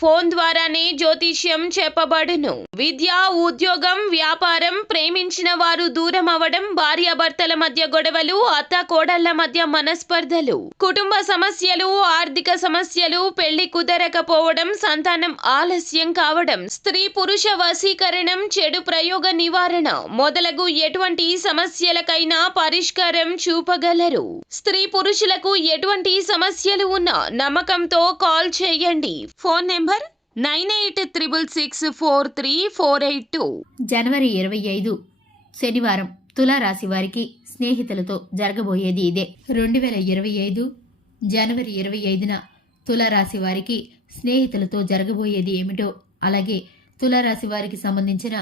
Phone ద్వారానే జ్యోతిష్యం చెప్పబడును. విద్య, ఉద్యోగం, వ్యాపారం, ప్రేమించిన వారు దూరం అవ్వడం, భార్యాభర్తల మధ్య గొడవలు, అత్త కోడళ్ల మధ్య మనస్పర్ధలు, కుటుంబ సమస్యలు, ఆర్థిక సమస్యలు, పెళ్లి కుదరకపోవడం, సంతానం ఆలస్యం కావడం, స్త్రీ పురుష వశీకరణం, చెడు ప్రయోగ నివారణ మొదలగు ఎటువంటి సమస్యలకైనా పరిష్కారం చూపగలరు. స్త్రీ పురుషులకు ఎటువంటి సమస్యలు ఉన్నా నమ్మకంతో కాల్ చేయండి. Phone number 9866643482. జనవరి 25 శనివారం తులారాశి వారికి స్నేహితులతో జరగబోయేది ఇదే. 2025 జనవరి 25న తులారాశి వారికి స్నేహితులతో జరగబోయేది ఏమిటో, అలాగే తులారాశి వారికి సంబంధించిన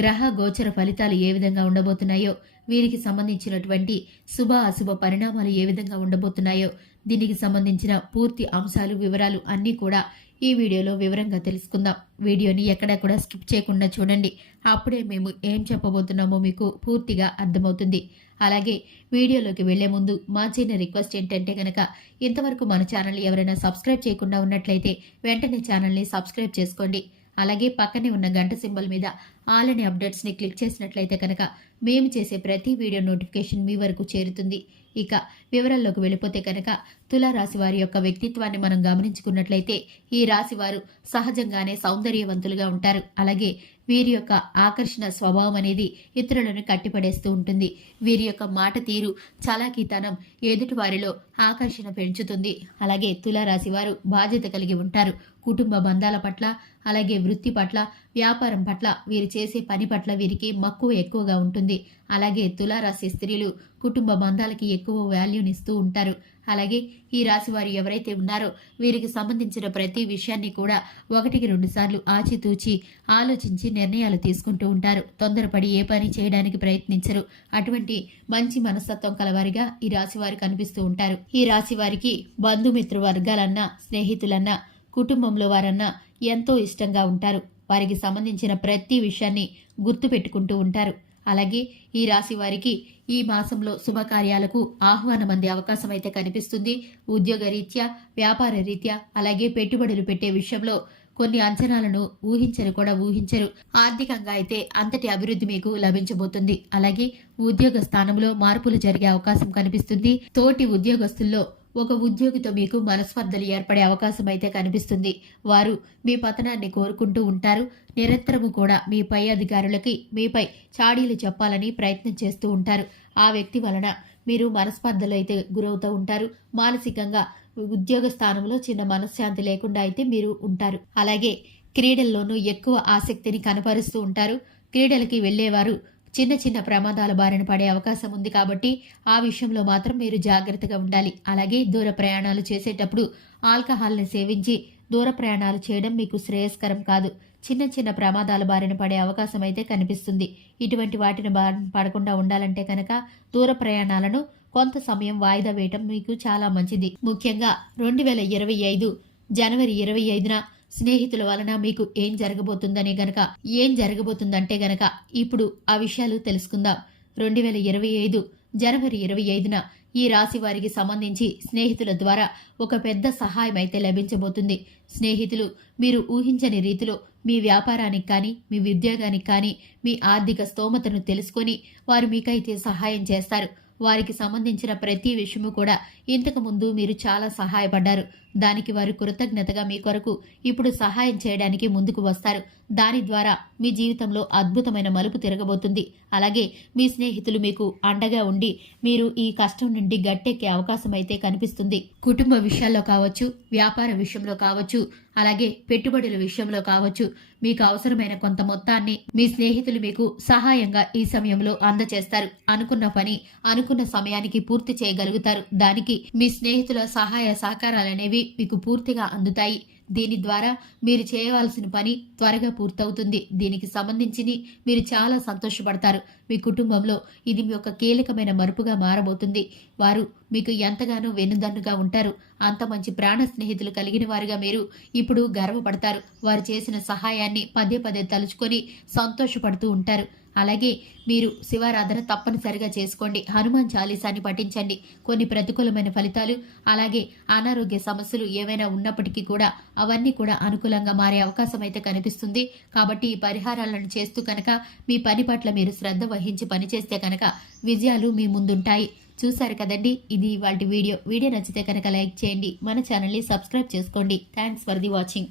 గ్రహ గోచర ఫలితాలు ఏ విధంగా ఉండబోతున్నాయో, వీరికి సంబంధించినటువంటి శుభ అశుభ పరిణామాలు ఏ విధంగా ఉండబోతున్నాయో, దీనికి సంబంధించిన పూర్తి అంశాలు వివరాలు అన్నీ కూడా ఈ వీడియోలో వివరంగా తెలుసుకుందాం. వీడియోని ఎక్కడా కూడా స్కిప్ చేయకుండా చూడండి. అప్పుడే మేము ఏం చెప్పబోతున్నామో మీకు పూర్తిగా అర్థమవుతుంది. అలాగే వీడియోలోకి వెళ్లే ముందు మా చిన్న రిక్వెస్ట్ ఏంటంటే కనుక, ఇంతవరకు మన ఛానల్ ఎవరైనా సబ్స్క్రైబ్ చేయకుండా ఉన్నట్లయితే వెంటనే ఛానల్ని సబ్స్క్రైబ్ చేసుకోండి. అలాగే పక్కనే ఉన్న గంట సింబల్ మీద ఆల్ అనే అప్డేట్స్ని క్లిక్ చేసినట్లయితే కనుక మేము చేసే ప్రతి వీడియో నోటిఫికేషన్ మీ వరకు చేరుతుంది. ఇక వివరాల్లోకి వెళ్ళిపోతే కనుక, తులారాశి వారి యొక్క వ్యక్తిత్వాన్ని మనం గమనించుకున్నట్లయితే ఈ రాశి వారు సహజంగానే సౌందర్యవంతులుగా ఉంటారు. అలాగే వీరి యొక్క ఆకర్షణ స్వభావం అనేది ఇతరులను కట్టిపడేస్తూ ఉంటుంది. వీరి యొక్క మాట తీరు, చలాకీతనం ఎదుటి వారిలో ఆకర్షణ పెంచుతుంది. అలాగే తులారాశి వారు బాధ్యత కలిగి ఉంటారు. కుటుంబ బంధాల పట్ల, అలాగే వృత్తి పట్ల, వ్యాపారం పట్ల, వీరు చేసే పని పట్ల వీరికి మక్కువ ఎక్కువగా ఉంటుంది. అలాగే తులారాశి స్త్రీలు కుటుంబ బంధాలకి ఎక్కువ వాల్యూనిస్తూ ఉంటారు. అలాగే ఈ రాశి వారు ఎవరైతే ఉన్నారో వీరికి సంబంధించిన ప్రతి విషయాన్ని కూడా 1-2 సార్లు ఆచితూచి ఆలోచించి నిర్ణయాలు తీసుకుంటూ ఉంటారు. తొందరపడి ఏ పని చేయడానికి ప్రయత్నించరు. అటువంటి మంచి మనస్తత్వం కలవారిగా ఈ రాశి వారు కనిపిస్తూ ఉంటారు. ఈ రాశి వారికి బంధుమిత్రు వర్గాలన్నా, స్నేహితులన్నా, కుటుంబంలో వారన్నా ఎంతో ఇష్టంగా ఉంటారు. వారికి సంబంధించిన ప్రతి విషయాన్ని గుర్తు పెట్టుకుంటూ ఉంటారు. అలాగే ఈ రాశి వారికి ఈ మాసంలో శుభకార్యాలకు ఆహ్వానం అందే అవకాశం అయితే కనిపిస్తుంది. ఉద్యోగ రీత్యా, వ్యాపార రీత్యా, అలాగే పెట్టుబడులు పెట్టే విషయంలో కొన్ని అంచనాలను ఊహించరు. ఆర్థికంగా అయితే అంతటి అభివృద్ధి మీకు లభించబోతుంది. అలాగే ఉద్యోగ స్థానంలో మార్పులు జరిగే అవకాశం కనిపిస్తుంది. తోటి ఉద్యోగస్తుల్లో ఒక ఉద్యోగితో మీకు మనస్పర్ధలు ఏర్పడే అవకాశం అయితే కనిపిస్తుంది. వారు మీ పతనాన్ని కోరుకుంటూ ఉంటారు. నిరంతరము కూడా మీ పై అధికారులకి మీపై చాడీలు చెప్పాలని ప్రయత్నం చేస్తూ ఉంటారు. ఆ వ్యక్తి వలన మీరు మనస్పర్ధలు అయితే గురవుతూ ఉంటారు. మానసికంగా ఉద్యోగ స్థానంలో చిన్న మనశ్శాంతి లేకుండా అయితే మీరు ఉంటారు. అలాగే క్రీడల్లోనూ ఎక్కువ ఆసక్తిని కనపరుస్తూ ఉంటారు. క్రీడలకి వెళ్లేవారు చిన్న చిన్న ప్రమాదాల బారిన పడే అవకాశం ఉంది. కాబట్టి ఆ విషయంలో మాత్రం మీరు జాగ్రత్తగా ఉండాలి. అలాగే దూర ప్రయాణాలు చేసేటప్పుడు ఆల్కహాల్ని సేవించి దూర ప్రయాణాలు చేయడం మీకు శ్రేయస్కరం కాదు. చిన్న చిన్న ప్రమాదాల బారిన పడే అవకాశం అయితే కనిపిస్తుంది. ఇటువంటి వాటిని బారిన పడకుండా ఉండాలంటే కనుక దూర ప్రయాణాలను కొంత సమయం వాయిదా వేయటం మీకు చాలా మంచిది. ముఖ్యంగా 2025 జనవరి 25న స్నేహితుల వలన మీకు ఏం జరగబోతుందంటే గనక ఇప్పుడు ఆ విషయాలు తెలుసుకుందాం. 2025 జనవరి 25న ఈ రాశి వారికి సంబంధించి స్నేహితుల ద్వారా ఒక పెద్ద సహాయం అయితే లభించబోతుంది. స్నేహితులు మీరు ఊహించని రీతిలో మీ వ్యాపారానికి కానీ, మీ ఉద్యోగానికి కానీ, మీ ఆర్థిక స్తోమతను తెలుసుకొని వారు మీకైతే సహాయం చేస్తారు. వారికి సంబంధించిన ప్రతి విషయము కూడా ఇంతకు ముందు మీరు చాలా సహాయపడ్డారు. దానికి వారు కృతజ్ఞతగా మీ కొరకు ఇప్పుడు సహాయం చేయడానికి ముందుకు వస్తారు. దాని ద్వారా మీ జీవితంలో అద్భుతమైన మలుపు తిరగబోతుంది. అలాగే మీ స్నేహితులు మీకు అండగా ఉండి మీరు ఈ కష్టం నుండి గట్టెక్కే అవకాశం అయితే కనిపిస్తుంది. కుటుంబ విషయాల్లో కావచ్చు, వ్యాపార విషయంలో కావచ్చు, అలాగే పెట్టుబడుల విషయంలో కావచ్చు, మీకు అవసరమైన కొంత మొత్తాన్ని మీ స్నేహితులు మీకు సహాయంగా ఈ సమయంలో అందజేస్తారు. అనుకున్న పని అనుకున్న సమయానికి పూర్తి చేయగలుగుతారు. దానికి మీ స్నేహితుల సహాయ సహకారాలనేవి మీకు పూర్తిగా అందుతాయి. దీని ద్వారా మీరు చేయవలసిన పని త్వరగా పూర్తవుతుంది. దీనికి సంబంధించి మీరు చాలా సంతోషపడతారు. మీ కుటుంబంలో ఇది మీ యొక్క కీలకమైన మలుపుగా మారబోతుంది. వారు మీకు ఎంతగానో వెన్నుదన్నుగా ఉంటారు. అంత మంచి ప్రాణ స్నేహితులు కలిగిన వారుగా మీరు ఇప్పుడు గర్వపడతారు. వారు చేసిన సహాయాన్ని పదే పదే తలుచుకొని సంతోషపడుతూ ఉంటారు. అలాగే మీరు శివారాధన తప్పనిసరిగా చేసుకోండి. హనుమాన్ చాలీసాని పఠించండి. కొన్ని ప్రతికూలమైన ఫలితాలు అలాగే అనారోగ్య సమస్యలు ఏవైనా ఉన్నప్పటికీ కూడా అవన్నీ కూడా అనుకూలంగా మారే అవకాశం అయితే కనిపిస్తుంది. కాబట్టి ఈ పరిహారాలను చేస్తూ కనుక మీ పని పట్ల మీరు శ్రద్ధ వహించి పనిచేస్తే కనుక విజయాలు మీ ముందుంటాయి. చూశారు కదండి, ఇది ఇవాల్టి వీడియో నచ్చితే కనుక లైక్ చేయండి, మన ఛానల్ని సబ్స్క్రైబ్ చేసుకోండి. Thanks for the watching.